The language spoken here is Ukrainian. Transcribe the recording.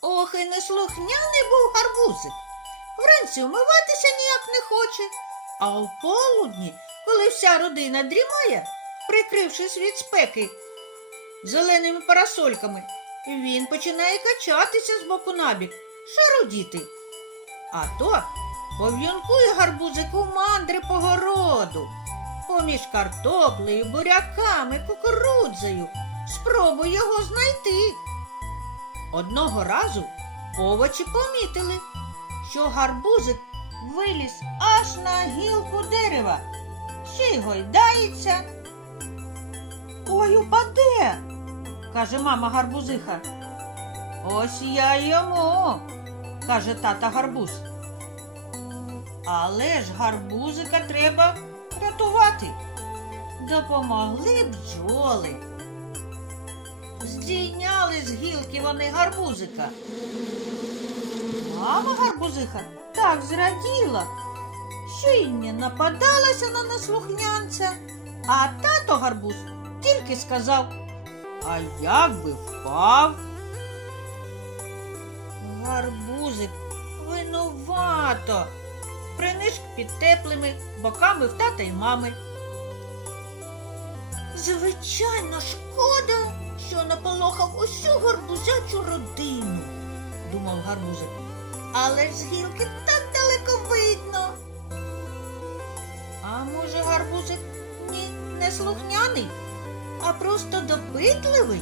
Ох, і неслухняний був гарбузик. Вранці умиватися ніяк не хоче, а у полудні, коли вся родина дрімає, прикрившись від спеки зеленими парасольками, він починає качатися з боку на бік, шарудіти. А то гарбузик у мандри по городу, поміж картоплею, буряками, кукурудзою. Спробуй його знайти. Одного разу овочі помітили, що гарбузик виліз аж на гілку дерева, ще й гойдається. Ой, упаде, каже мама гарбузиха. Ось я йому, каже тата гарбуз. Але ж гарбузика треба рятувати. Допомогли бджоли. Здійняли з вони гарбузика. Мама гарбузиха так зраділа, що й не нападалася на неслухнянця, а тато гарбуз тільки сказав, а як би впав? Гарбузик винувато. Принишк під теплими боками в тата й мами. Звичайно, шкода, що наполохав усю гарбузячу родину, думав гарбузик. Але ж з гілки так далеко видно. А може, гарбузик ні, не слухняний, а просто допитливий?